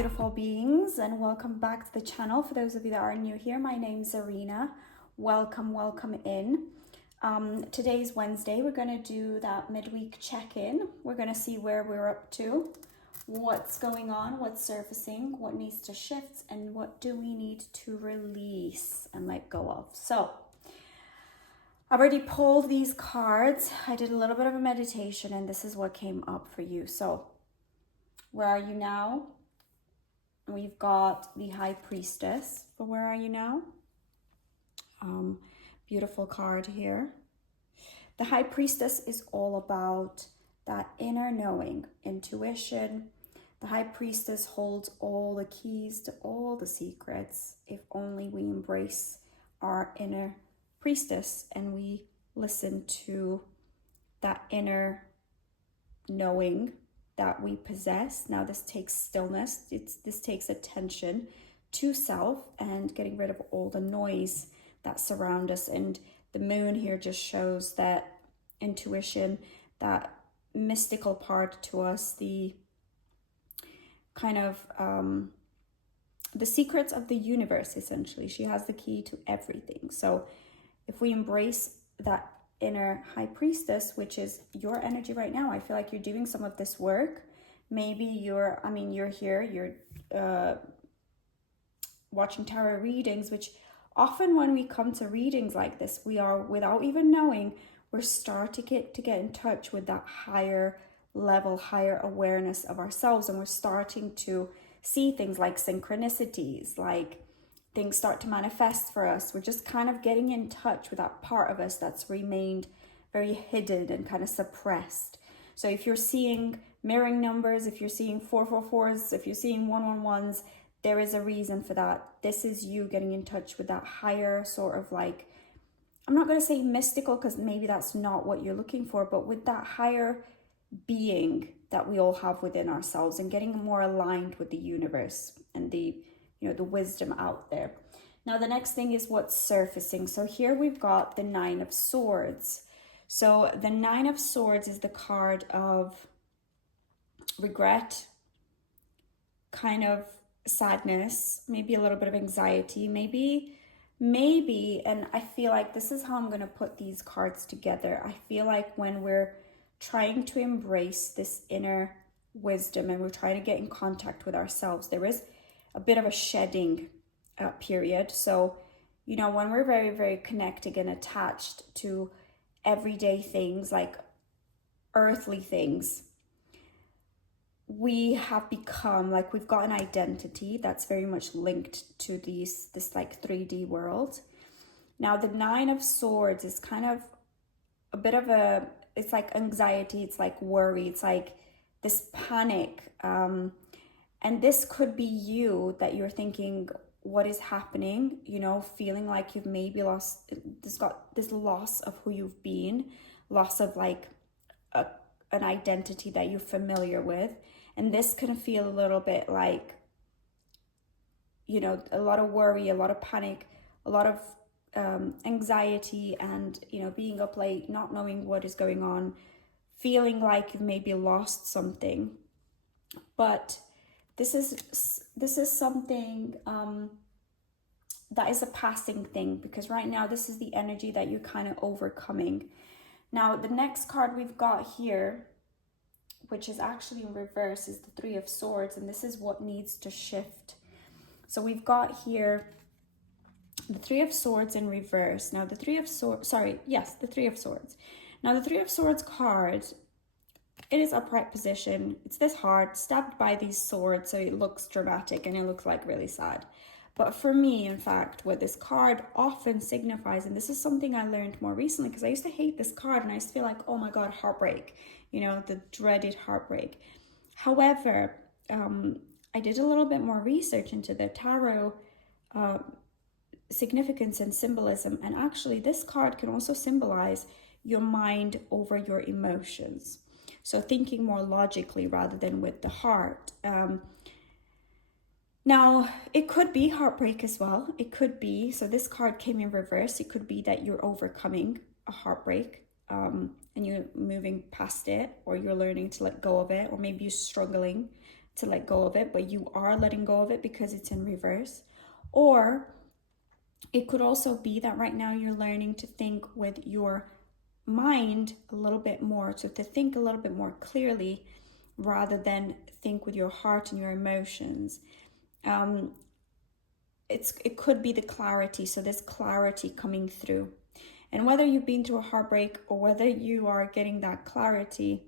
beautiful beings, and welcome back to the channel. For those of you that are new here, my name's Arena. Welcome in. Today's Wednesday. We're going to do that midweek check-in. We're going to see where we're up to, what's going on, what's surfacing, what needs to shift, and what do we need to release and let go of. So I've already pulled these cards. I did a little bit of a meditation, and this is what came up for you. So where are you now? We've got the High Priestess. But where are you now? Beautiful card here. The High Priestess is all about that inner knowing, intuition. The High Priestess holds all the keys to all the secrets if only we embrace our inner priestess and we listen to that inner knowing that we possess. Now this takes stillness, this takes attention to self and getting rid of all the noise that surround us. And the moon here just shows that intuition, that mystical part to us, the kind of the secrets of the universe. Essentially, she has the key to everything. So if we embrace that inner High Priestess, which is your energy right now, I feel like you're doing some of this work. Maybe you're here, you're watching tarot readings, which often when we come to readings like this, we are, without even knowing, we're starting to get in touch with that higher level, higher awareness of ourselves, and we're starting to see things like synchronicities, like things start to manifest for us. We're just kind of getting in touch with that part of us that's remained very hidden and kind of suppressed. So if you're seeing mirroring numbers, if you're seeing 444s, if you're seeing 111s, there is a reason for that. This is you getting in touch with that higher sort of, like, I'm not going to say mystical because maybe that's not what you're looking for, but with that higher being that we all have within ourselves and getting more aligned with the universe and the wisdom out there. Now, the next thing is what's surfacing. So here we've got the Nine of Swords. So the Nine of Swords is the card of regret, kind of sadness, maybe a little bit of anxiety, maybe, and I feel like this is how I'm going to put these cards together. I feel like when we're trying to embrace this inner wisdom and we're trying to get in contact with ourselves, there is a bit of a shedding period. So, when we're very, very connected and attached to everyday things, like earthly things, we have become, like, we've got an identity that's very much linked to this like 3D world. Now, the Nine of Swords is kind of a bit of it's like anxiety, it's like worry, it's like this panic. And this could be you, that you're thinking, what is happening? Feeling like you've maybe lost this loss of who you've been, loss of like an identity that you're familiar with. And this can feel a little bit like, a lot of worry, a lot of panic, a lot of anxiety, and, being up late, not knowing what is going on, feeling like you've maybe lost something. But this is something that is a passing thing, because right now this is the energy that you're kind of overcoming. Now, the next card we've got here, which is actually in reverse, is the Three of Swords, and this is what needs to shift. So we've got here the Three of Swords in reverse. Now the Three of Swords. Now the Three of Swords card, it is upright position. It's this hard, stabbed by these swords, so it looks dramatic and it looks like really sad. But for me, in fact, what this card often signifies, and this is something I learned more recently, because I used to hate this card and I used to feel like, oh my God, heartbreak, the dreaded heartbreak. However, I did a little bit more research into the tarot significance and symbolism, and actually this card can also symbolize your mind over your emotions. So thinking more logically rather than with the heart. Now, it could be heartbreak as well. It could be, so this card came in reverse. It could be that you're overcoming a heartbreak and you're moving past it, or you're learning to let go of it, or maybe you're struggling to let go of it, but you are letting go of it because it's in reverse. Or it could also be that right now you're learning to think with your mind a little bit more, so to think a little bit more clearly rather than think with your heart and your emotions. It could be the clarity, so there's clarity coming through. And whether you've been through a heartbreak or whether you are getting that clarity,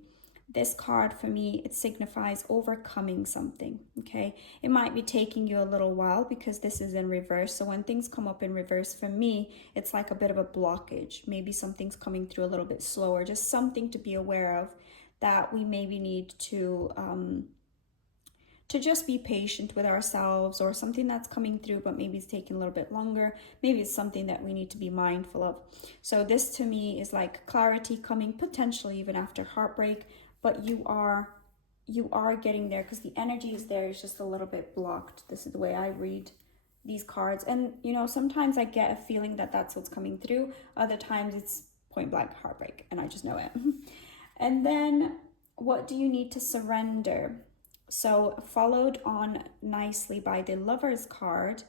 this card for me, it signifies overcoming something, okay? It might be taking you a little while because this is in reverse. So when things come up in reverse, for me, it's like a bit of a blockage. Maybe something's coming through a little bit slower, just something to be aware of that we maybe need to just be patient with ourselves, or something that's coming through but maybe it's taking a little bit longer. Maybe it's something that we need to be mindful of. So this to me is like clarity coming, potentially even after heartbreak, but you are getting there because the energy is there. It's just a little bit blocked. This is the way I read these cards. And you know, sometimes I get a feeling that that's what's coming through. Other times it's point blank heartbreak and I just know it. And then what do you need to surrender? So followed on nicely by the Lovers card,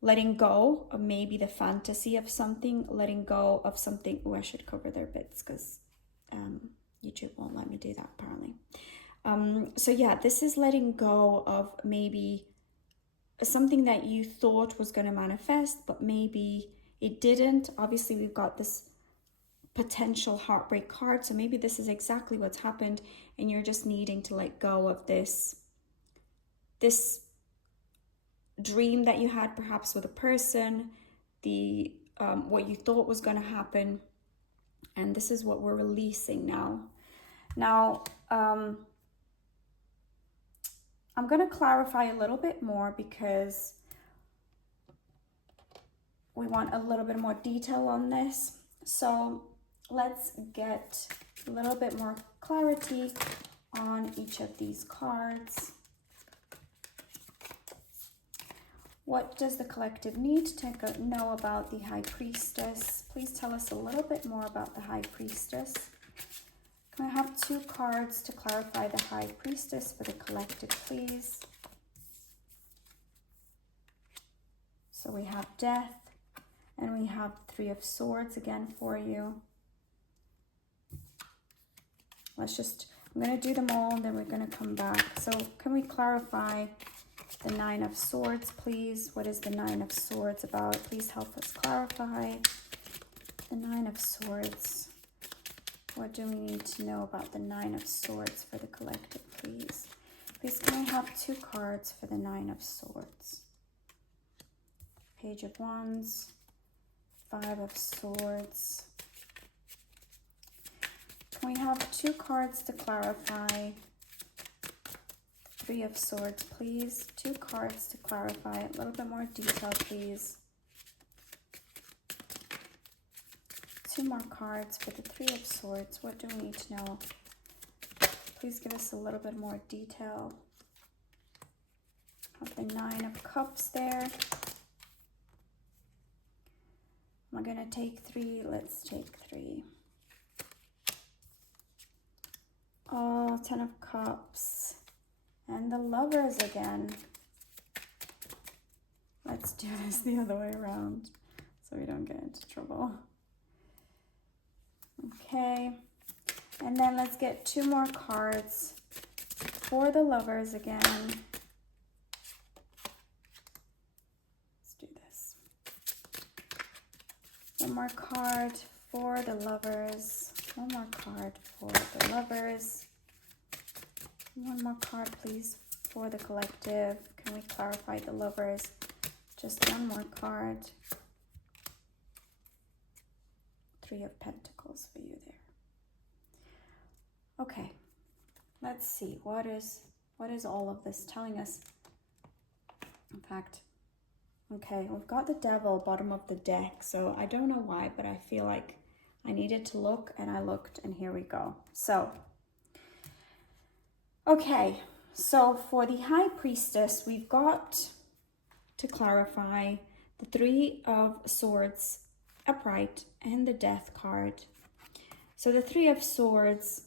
letting go of maybe the fantasy of something, letting go of something. Oh, I should cover their bits because YouTube won't let me do that apparently. So yeah, this is letting go of maybe something that you thought was going to manifest, but maybe it didn't. Obviously, we've got this potential heartbreak card, so maybe this is exactly what's happened and you're just needing to let go of this dream that you had perhaps with a person, the what you thought was going to happen, and this is what we're releasing now. I'm going to clarify a little bit more because we want a little bit more detail on this. So let's get a little bit more clarity on each of these cards. What does the collective need to know about the High Priestess? Please tell us a little bit more about the High Priestess. Can I have 2 cards to clarify the High Priestess for the collective, please? So we have Death and we have 3 of Swords again for you. I'm going to do them all and then we're going to come back. So can we clarify the 9 of Swords, please? What is the 9 of Swords about? Please help us clarify the 9 of Swords. What do we need to know about the 9 of Swords for the collective, please? Please, can I have 2 cards for the 9 of Swords? Page of Wands, 5 of Swords. Can we have 2 cards to clarify? 3 of Swords, please. 2 cards to clarify. A little bit more detail, please. 2 more cards for the 3 of Swords. What do we need to know? Please give us a little bit more detail. Have the 9 of Cups there. Am I going to take 3? Let's take 3. Oh, 10 of Cups. And the Lovers again. Let's do this the other way around so we don't get into trouble. Okay. And then let's get 2 more cards for the Lovers again. Let's do this. 1 more card for the Lovers. 1 more card for the Lovers. 1 more card, please, for the collective. Can we clarify the Lovers? Just 1 more card. 3 of Pentacles for you there. Okay, let's see. What is all of this telling us? In fact, okay, we've got the Devil bottom of the deck. So I don't know why, but I feel like I needed to look, and I looked, and here we go. So, okay, so for the High Priestess, we've got to clarify the 3 of Swords upright and the Death card. So the 3 of Swords,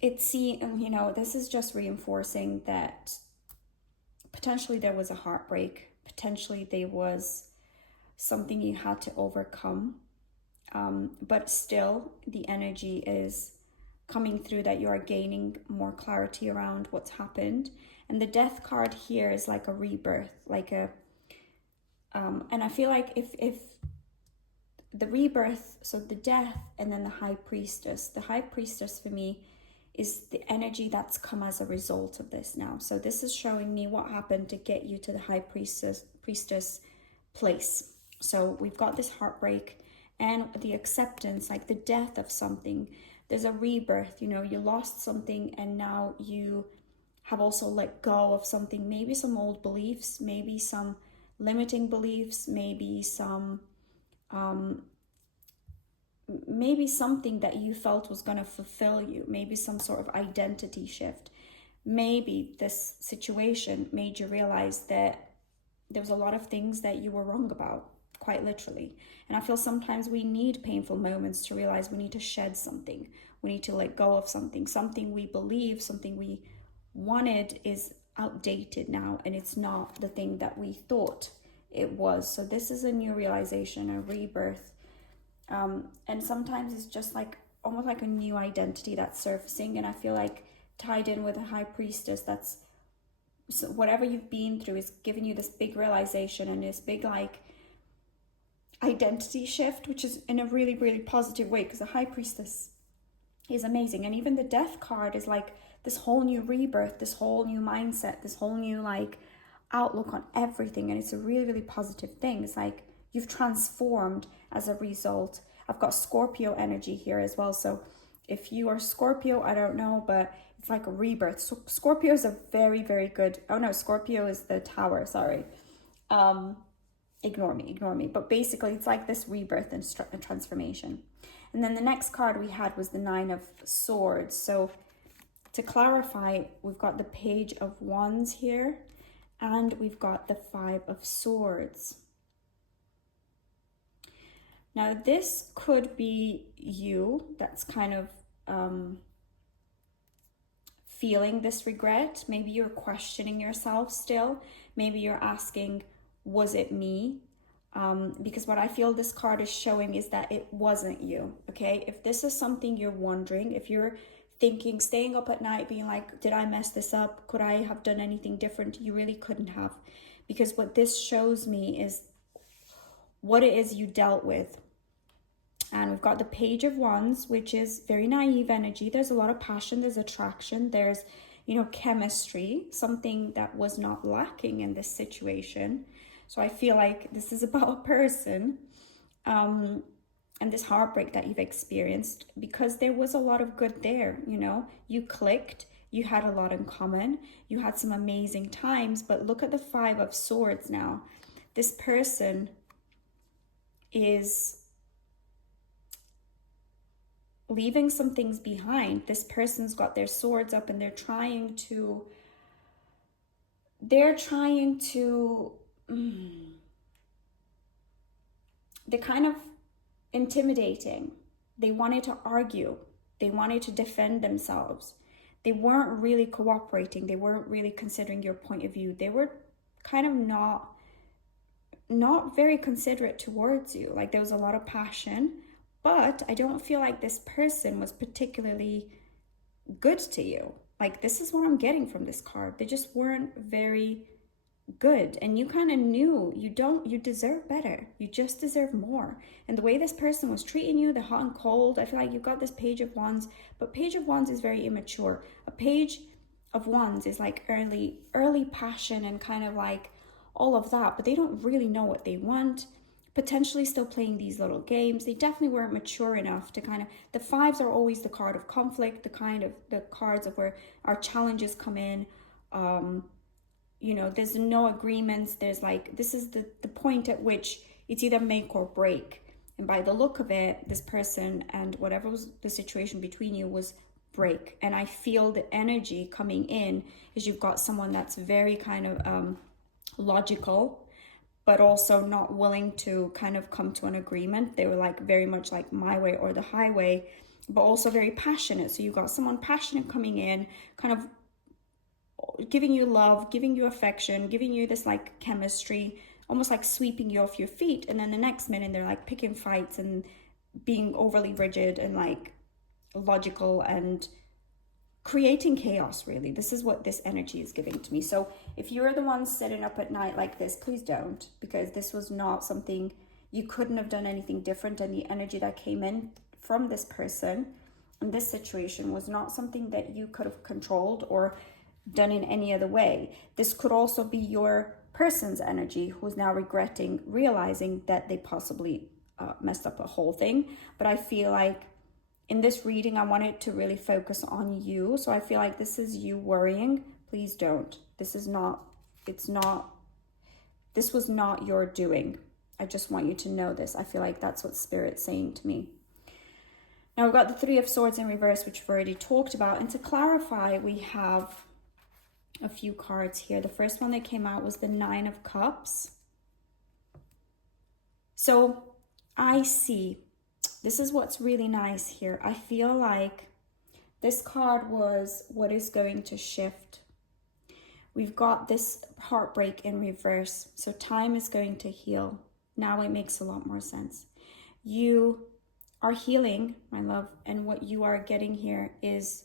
you know, this is just reinforcing that potentially there was a heartbreak, potentially there was something you had to overcome, but still the energy is coming through that you are gaining more clarity around what's happened. And the death card here is like a rebirth, like a and I feel like if the rebirth, so the death and then the high priestess, the high priestess for me is the energy that's come as a result of this now. So this is showing me what happened to get you to the high priestess place. So we've got this heartbreak and the acceptance, like the death of something. There's a rebirth, you know, you lost something and now you have also let go of something, maybe some old beliefs, maybe some limiting beliefs, maybe some maybe something that you felt was going to fulfill you, maybe some sort of identity shift. Maybe this situation made you realize that there was a lot of things that you were wrong about, quite literally. And I feel sometimes we need painful moments to realize we need to shed something. We need to let go of something. Something we believe, something we wanted is outdated now, and it's not the thing that we thought it was. So this is a new realization, a rebirth. And sometimes it's just like almost like a new identity that's surfacing. And I feel like tied in with a high priestess, that's so whatever you've been through is giving you this big realization and this big like identity shift, which is in a really, really positive way, because the high priestess is amazing. And even the death card is like this whole new rebirth, this whole new mindset, this whole new like outlook on everything. And it's a really, really positive thing. It's like you've transformed as a result. I've got Scorpio energy here as well. So if you are Scorpio, I don't know, but it's like a rebirth. So Scorpio is a very, very good. Oh no, Scorpio is the tower. Sorry. Ignore me. But basically it's like this rebirth and transformation. And then the next card we had was the Nine of Swords. So to clarify, we've got the Page of Wands here and we've got the Five of Swords. Now, this could be you that's kind of feeling this regret. Maybe you're questioning yourself still. Maybe you're asking, was it me? Because what I feel this card is showing is that it wasn't you, okay? If this is something you're wondering, if you're thinking, staying up at night, being like, did I mess this up? Could I have done anything different? You really couldn't have. Because what this shows me is what it is you dealt with. And we've got the Page of Wands, which is very naive energy. There's a lot of passion, there's attraction, there's, you know, chemistry, something that was not lacking in this situation. So I feel like this is about a person and this heartbreak that you've experienced, because there was a lot of good there, you know. You clicked, you had a lot in common, you had some amazing times, but look at the Five of Swords now. This person is leaving some things behind. This person's got their swords up and they're trying to they're kind of intimidating. They wanted to argue. They wanted to defend themselves. They weren't really cooperating. They weren't really considering your point of view. They were kind of not very considerate towards you. Like there was a lot of passion, but I don't feel like this person was particularly good to you. Like this is what I'm getting from this card. They just weren't very good, and you kind of knew you deserve better. You just deserve more. And the way this person was treating you, the hot and cold, I feel like you've got this Page of Wands, but Page of Wands is very immature. A Page of Wands is like early passion and kind of like all of that, but they don't really know what they want. Potentially still playing these little games. They definitely weren't mature enough to kind of, the fives are always the card of conflict, the cards of where our challenges come in. You know, there's no agreements. There's like, this is the point at which it's either make or break. And by the look of it, this person and whatever was the situation between you was break. And I feel the energy coming in is you've got someone that's very kind of logical, but also not willing to kind of come to an agreement. They were like very much like my way or the highway. but also very passionate. So you've got someone passionate coming in, kind of giving you love, giving you affection, giving you this like chemistry, almost like sweeping you off your feet. And then the next minute they're like picking fights and being overly rigid and like logical and creating chaos, really. This is what this energy is giving to me. So if you're the one sitting up at night like this, please don't, because this was not something, you couldn't have done anything different. And the energy that came in from this person in this situation was not something that you could have controlled or done in any other way. This could also be your person's energy who's now regretting, realizing that they possibly messed up the whole thing. But I feel like in this reading, I wanted to really focus on you. So I feel like this is you worrying. Please don't. This was not your doing. I just want you to know this. I feel like that's what Spirit's saying to me. Now we've got the Three of Swords in reverse, which we've already talked about. And to clarify, we have a few cards here. The first one that came out was the Nine of Cups. So I see, this is what's really nice here. I feel like this card was what is going to shift. We've got this heartbreak in reverse. So time is going to heal. Now it makes a lot more sense. You are healing, my love, and what you are getting here is,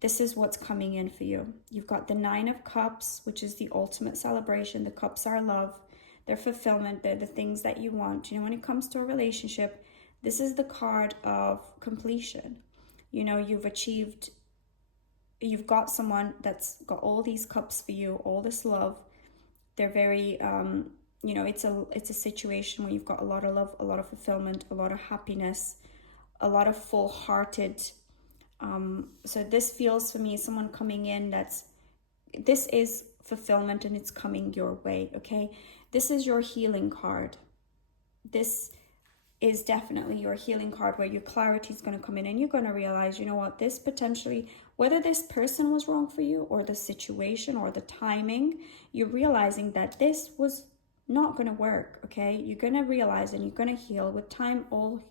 this is what's coming in for you. You've got the Nine of Cups, which is the ultimate celebration. The cups are love. They're fulfillment. They're the things that you want. You know, when it comes to a relationship, this is the card of completion. You know, you've got someone that's got all these cups for you, all this love. They're very, you know, it's a situation where you've got a lot of love, a lot of fulfillment, a lot of happiness, a lot of full-hearted. So this feels for me someone coming in this is fulfillment and it's coming your way, okay? This is your healing card. This is definitely your healing card where your clarity is going to come in and you're going to realize, you know what, this potentially, whether this person was wrong for you or the situation or the timing, you're realizing that this was not going to work, okay? You're going to realize and you're going to heal with time. All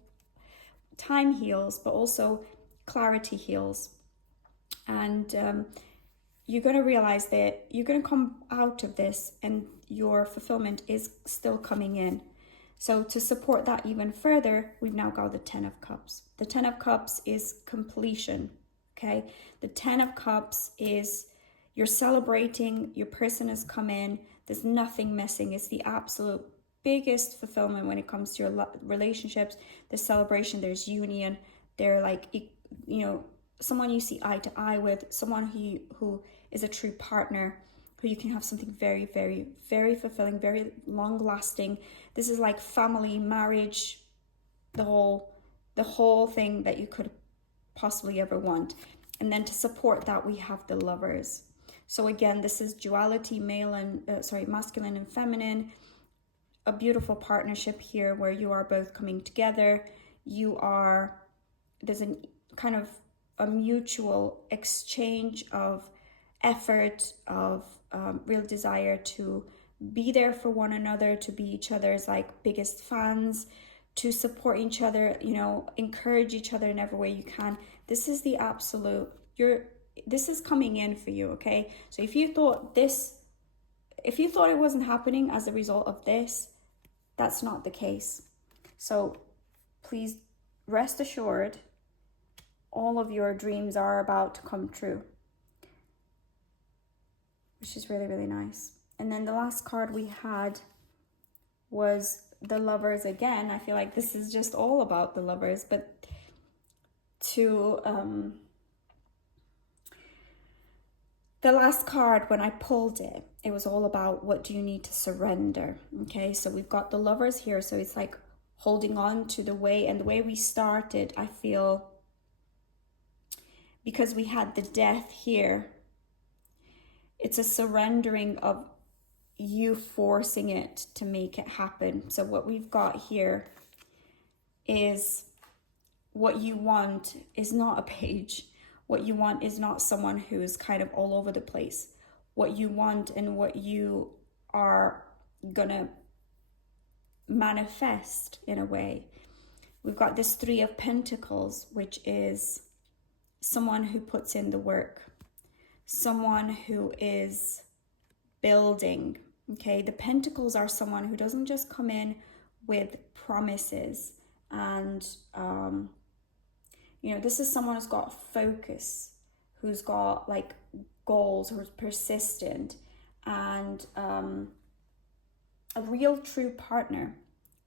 time heals, but also clarity heals. And you're going to realize that you're going to come out of this and your fulfillment is still coming in. So to support that even further, we've now got the Ten of Cups. The Ten of Cups is completion, okay? The Ten of Cups is you're celebrating, your person has come in, there's nothing missing. It's the absolute biggest fulfillment when it comes to your relationships. There's celebration, there's union, they're like, you know, someone you see eye to eye with, someone who is a true partner, who you can have something very, very, very fulfilling, very long lasting. This is like family, marriage, the whole thing that you could possibly ever want. And then to support that, we have the Lovers. So again, this is duality, masculine and feminine, a beautiful partnership here where you are both coming together. There's a kind of a mutual exchange of effort, of real desire to be there for one another, to be each other's like biggest fans, to support each other, you know, encourage each other in every way you can. This is the absolute, this is coming in for you, okay? So if you thought it wasn't happening as a result of this, that's not the case. So please rest assured, all of your dreams are about to come true, which is really, really nice. And then the last card we had was the Lovers again. I feel like this is just all about the Lovers, but the last card, when I pulled it, it was all about what do you need to surrender, okay? So we've got the Lovers here, so it's like holding on to the way, and the way we started, I feel, because we had the Death here, it's a surrendering of you forcing it to make it happen. So what we've got here is what you want is not a page. What you want is not someone who is kind of all over the place. What you want and what you are gonna manifest in a way We've got this Three of Pentacles, which is someone who puts in the work, someone who is building. Okay, the Pentacles are someone who doesn't just come in with promises and you know, this is someone who's got focus, who's got like goals, who's persistent, and a real true partner,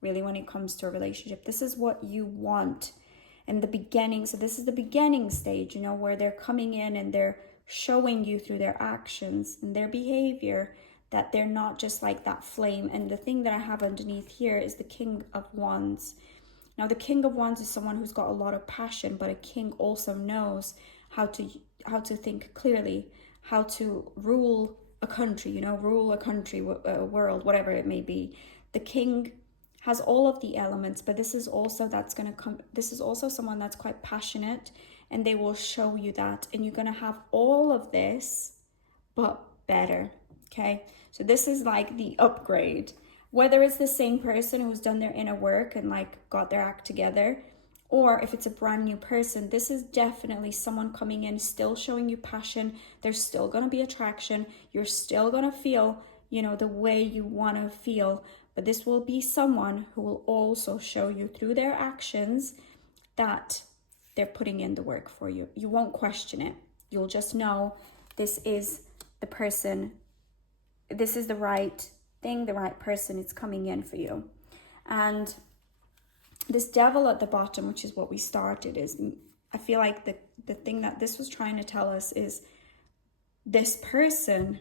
really, when it comes to a relationship. This is what you want in the beginning. So this is the beginning stage, you know, where they're coming in and they're showing you through their actions and their behavior that they're not just like that flame. And the thing that I have underneath here is the King of Wands. Now, the King of Wands is someone who's got a lot of passion, but a king also knows how to think clearly, how to rule a country, you know, rule a country, a world, whatever it may be. The king has all of the elements, but this is also someone that's quite passionate, and they will show you that, and you're going to have all of this, but better. Okay, so this is like the upgrade. Whether it's the same person who's done their inner work and like got their act together, or if it's a brand new person, this is definitely someone coming in, still showing you passion. There's still going to be attraction. You're still going to feel, you know, the way you want to feel. But this will be someone who will also show you through their actions that they're putting in the work for you. You won't question it. You'll just know this is the person, this is the right thing, the right person is coming in for you. And this Devil at the bottom, which is what we started, is, I feel like the thing that this was trying to tell us is this person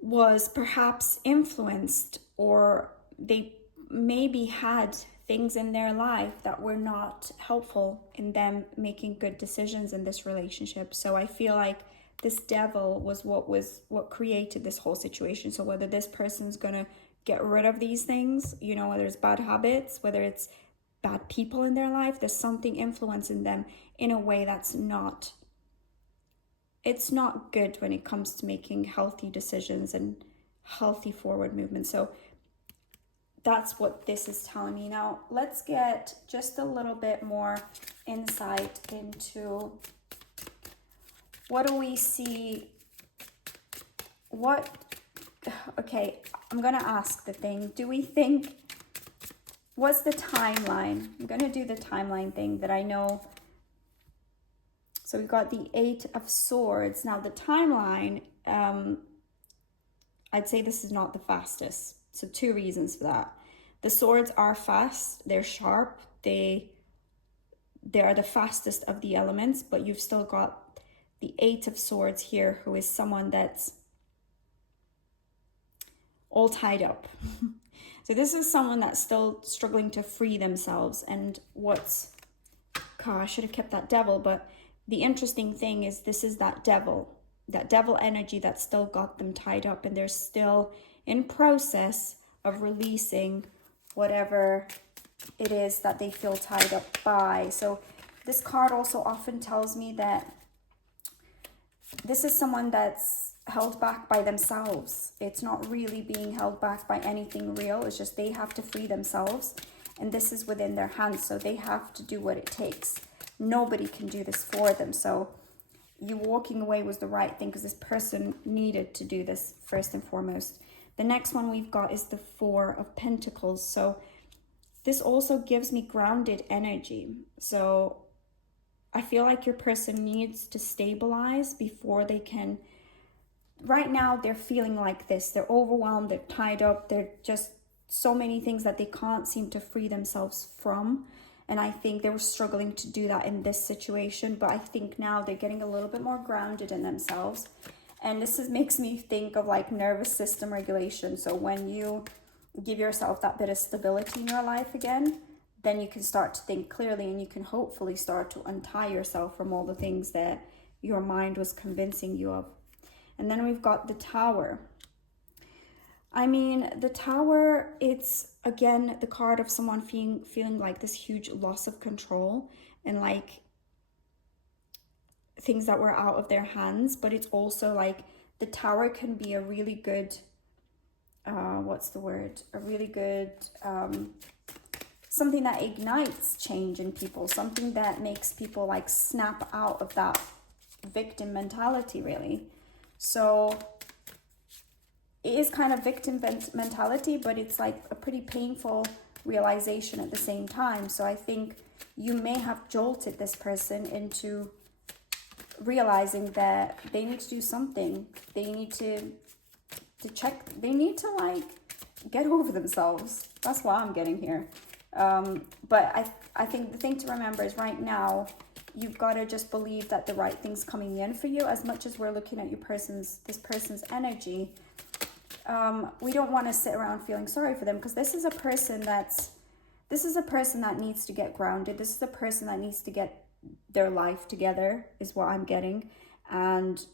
was perhaps influenced, or they maybe had things in their life that were not helpful in them making good decisions in this relationship. So I feel like this devil was what created this whole situation. So whether this person's gonna get rid of these things, you know, whether it's bad habits, whether it's bad people in their life, there's something influencing them in a way that's not, it's not good when it comes to making healthy decisions and healthy forward movement. So that's what this is telling me. Now, let's get just a little bit more insight into what do we see? Okay, I'm going to ask the thing. Do we think, what's the timeline? I'm going to do the timeline thing that I know. So we've got the Eight of Swords. Now the timeline, I'd say this is not the fastest. So two reasons for that. The swords are fast, they're sharp, they are the fastest of the elements, but you've still got the Eight of Swords here, who is someone that's all tied up. So this is someone that's still struggling to free themselves. And I should have kept that devil, but the interesting thing is this is that devil energy that still got them tied up, and they're still in process of releasing whatever it is that they feel tied up by. So this card also often tells me that this is someone that's held back by themselves. It's not really being held back by anything real. It's just they have to free themselves, and this is within their hands. So they have to do what it takes. Nobody can do this for them. So you walking away was the right thing, because this person needed to do this first and foremost. The next one we've got is the Four of Pentacles. So this also gives me grounded energy. So I feel like your person needs to stabilize before they can. Right now, they're feeling like this. They're overwhelmed, they're tied up, they're just so many things that they can't seem to free themselves from. And I think they were struggling to do that in this situation. But I think now they're getting a little bit more grounded in themselves. And this makes me think of like nervous system regulation. So when you give yourself that bit of stability in your life again, then you can start to think clearly, and you can hopefully start to untie yourself from all the things that your mind was convincing you of. And then we've got the Tower. I mean, the Tower, it's again the card of someone feeling like this huge loss of control and like things that were out of their hands. But it's also like the Tower can be a really good, a really good something that ignites change in people, something that makes people like snap out of that victim mentality, really. So it is kind of victim mentality, but it's like a pretty painful realization at the same time. So I think you may have jolted this person into realizing that they need to do something. They need to check, they need to like get over themselves. That's what I'm getting here. But I think the thing to remember is right now, you've got to just believe that the right thing's coming in for you. As much as we're looking at this person's energy, we don't want to sit around feeling sorry for them, because this is a person that needs to get grounded. This is a person that needs to get their life together, is what I'm getting. And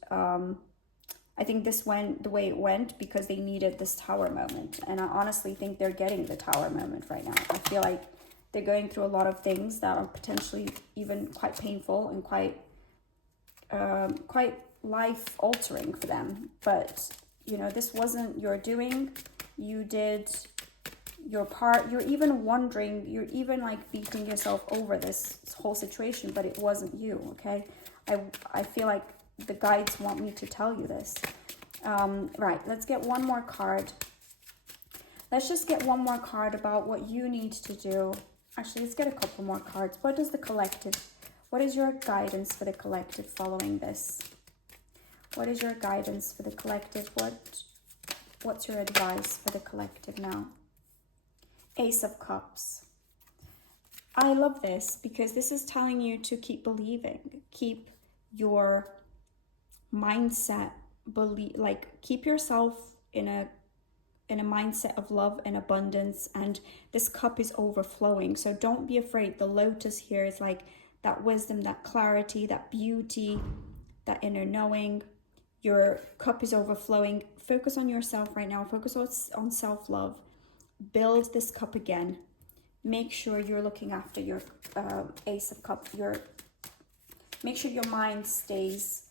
I think this went the way it went because they needed this tower moment. And I honestly think they're getting the tower moment right now. I feel like they're going through a lot of things that are potentially even quite painful and quite life altering for them. But, you know, this wasn't your doing. You did your part. You're even wondering, you're even like beating yourself over this whole situation, but it wasn't you, okay? I feel like the guides want me to tell you this. Right, let's get one more card. Let's just get one more card about what you need to do. Actually, let's get a couple more cards. What is your guidance for the collective following this? What is your guidance for the collective? What's your advice for the collective now? Ace of Cups. I love this because this is telling you to keep believing, keep your mindset, keep yourself in a mindset of love and abundance, and this cup is overflowing. So don't be afraid. The lotus here is like that wisdom, that clarity, that beauty, that inner knowing. Your cup is overflowing. Focus on yourself right now. Focus on self-love. Build this cup again. Make sure you're looking after your Ace of Cups. Make sure your mind stays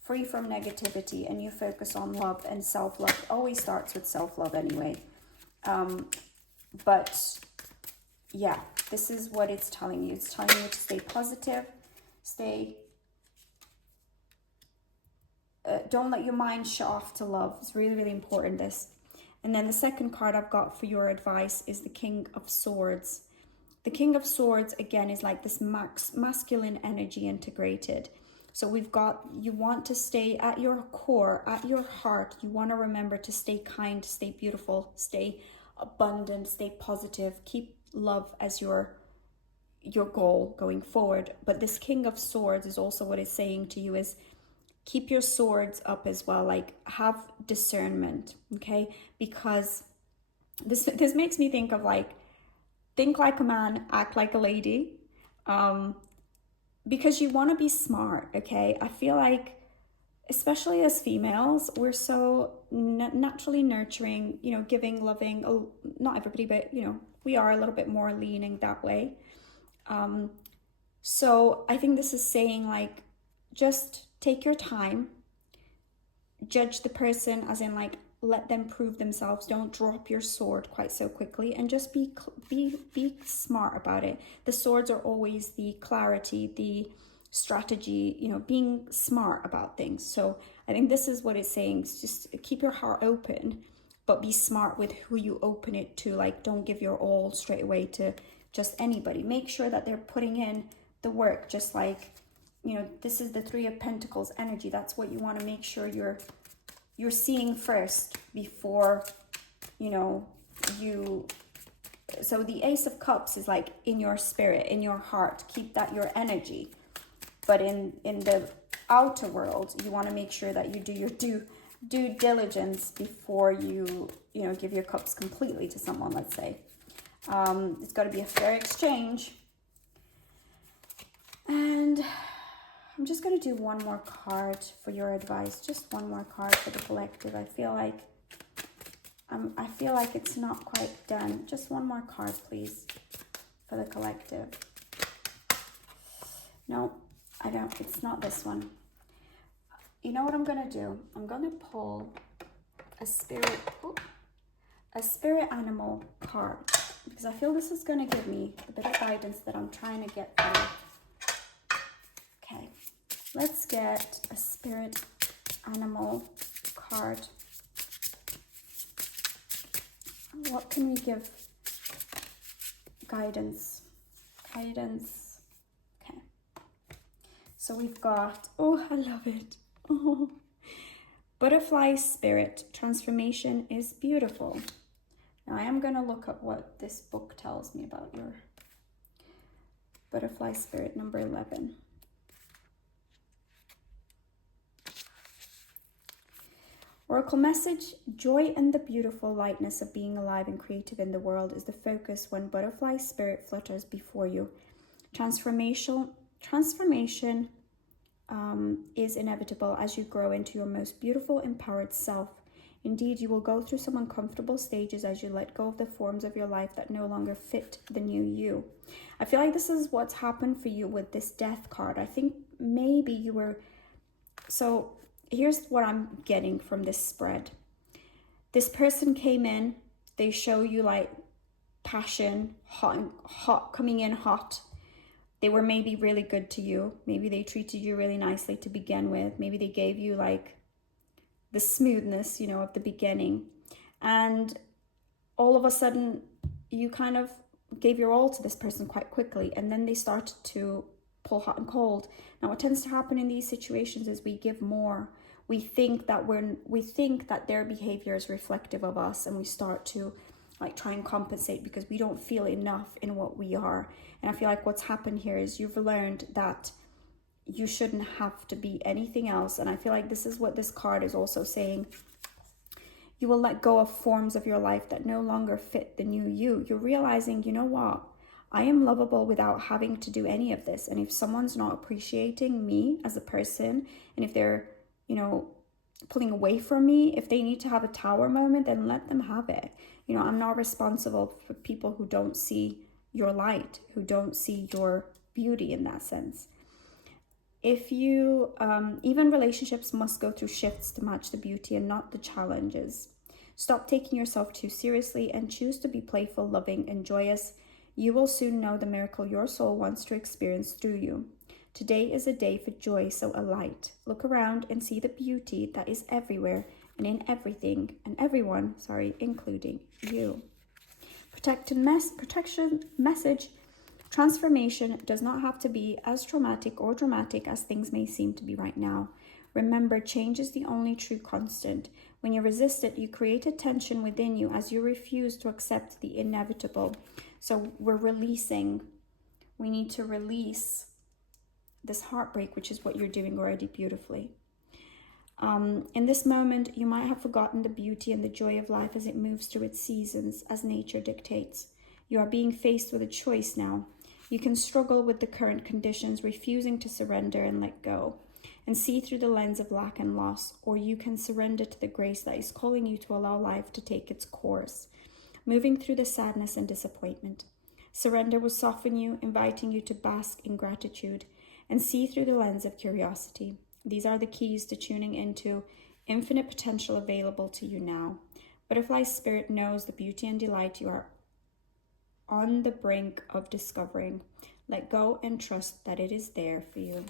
free from negativity and you focus on love and self-love. It always starts with self-love anyway. But yeah, this is what it's telling you. It's telling you to stay positive, don't let your mind shut off to love. It's really, really important, this. And then the second card I've got for your advice is the King of Swords. The King of Swords, again, is like this masculine energy integrated. So we've got, you want to stay at your core, at your heart. You want to remember to stay kind, stay beautiful, stay abundant, stay positive. Keep love as your goal going forward. But this King of Swords is also what it's saying to you is keep your swords up as well. Like, have discernment, okay? Because this makes me think of like, think like a man, act like a lady. Because you want to be smart, okay? I feel like, especially as females, we're so naturally nurturing, you know, giving, loving. Oh, not everybody, but, you know, we are a little bit more leaning that way. So I think this is saying like, just take your time, judge the person as in like, let them prove themselves. Don't drop your sword quite so quickly, and just be smart about it. The swords are always the clarity, the strategy, you know, being smart about things. So I think this is what it's saying. It's just keep your heart open, but be smart with who you open it to. Like, don't give your all straight away to just anybody. Make sure that they're putting in the work. Just like, you know, this is the Three of Pentacles energy. That's what you want to make sure you're seeing first before, you know, so the Ace of Cups is like in your spirit, in your heart. Keep that your energy. But in the outer world, you want to make sure that you do your due diligence before you know, give your cups completely to someone, let's say. It's got to be a fair exchange. And I'm just going to do one more card for your advice. Just one more card for the collective. I feel like it's not quite done. Just one more card, please, for the collective. No, I don't. It's not this one. You know what I'm going to do? I'm going to pull a spirit animal card. because I feel this is going to give me a bit of guidance that I'm trying to get through. Okay, let's get a spirit animal card. What can we give guidance? Guidance. Okay. So we've got, oh, I love it. Oh. Butterfly spirit, transformation is beautiful. Now I am going to look up what this book tells me about your butterfly spirit, number 11. Oracle message, joy and the beautiful lightness of being alive and creative in the world is the focus when butterfly spirit flutters before you. Transformation is inevitable as you grow into your most beautiful, empowered self. Indeed, you will go through some uncomfortable stages as you let go of the forms of your life that no longer fit the new you. I feel like this is what's happened for you with this death card. I think maybe you were... So here's what I'm getting from this spread. This person came in, they show you like passion, hot, coming in hot. They were maybe really good to you. Maybe they treated you really nicely to begin with. Maybe they gave you like the smoothness, you know, of the beginning. And all of a sudden, you kind of gave your all to this person quite quickly. And then they started to pull hot and cold. Now, what tends to happen in these situations is we give more. We think that their behavior is reflective of us, and we start to like try and compensate because we don't feel enough in what we are. And I feel like what's happened here is you've learned that you shouldn't have to be anything else. And I feel like this is what this card is also saying. You will let go of forms of your life that no longer fit the new you. You're realizing, you know what? I am lovable without having to do any of this. And if someone's not appreciating me as a person, and if they're, you know, pulling away from me, if they need to have a tower moment, then let them have it. You know, I'm not responsible for people who don't see your light, who don't see your beauty in that sense. If you, even relationships must go through shifts to match the beauty and not the challenges. Stop taking yourself too seriously and choose to be playful, loving, and joyous. You will soon know the miracle your soul wants to experience through you. Today is a day for joy, so alight. Look around and see the beauty that is everywhere and in everything and everyone, including you. Protection message. Transformation does not have to be as traumatic or dramatic as things may seem to be right now. Remember, change is the only true constant. When you resist it, you create a tension within you as you refuse to accept the inevitable. So we're releasing. We need to release this heartbreak, which is what you're doing already beautifully. In this moment, you might have forgotten the beauty and the joy of life as it moves through its seasons, as nature dictates. You are being faced with a choice now. You can struggle with the current conditions, refusing to surrender and let go, and see through the lens of lack and loss, or you can surrender to the grace that is calling you to allow life to take its course, moving through the sadness and disappointment. Surrender will soften you, inviting you to bask in gratitude and see through the lens of curiosity. These are the keys to tuning into infinite potential available to you now. Butterfly Spirit knows the beauty and delight you are on the brink of discovering. Let go and trust that it is there for you.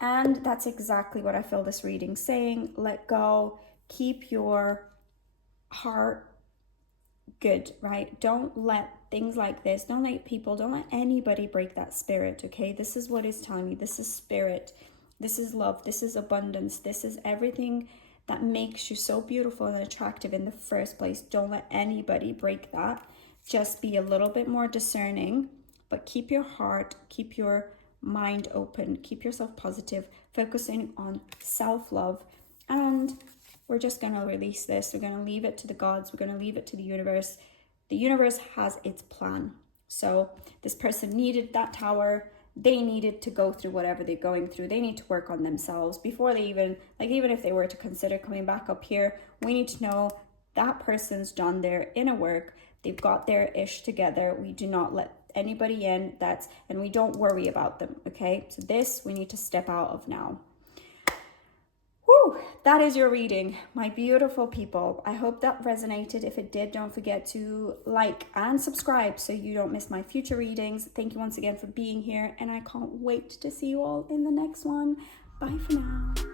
And that's exactly what I feel this reading saying. Let go. Keep your heart good, right? Don't let things like this, don't let anybody break that spirit, okay? This is what it's telling me. This is spirit. This is love. This is abundance. This is everything that makes you so beautiful and attractive in the first place. Don't let anybody break that. Just be a little bit more discerning, but keep your heart, keep your mind open, keep yourself positive, focusing on self-love. And we're just going to release this. We're going to leave it to the gods. We're going to leave it to the universe. The universe has its plan. So this person needed that tower. They needed to go through whatever they're going through. They need to work on themselves before they even if they were to consider coming back up here, we need to know that person's done their inner work. They've got their ish together. We do not let anybody in, and we don't worry about them, okay? So this we need to step out of now. Whew. That is your reading, my beautiful people. I hope that resonated. If it did, don't forget to like and subscribe so you don't miss my future readings. Thank you once again for being here, and I can't wait to see you all in the next one. Bye for now.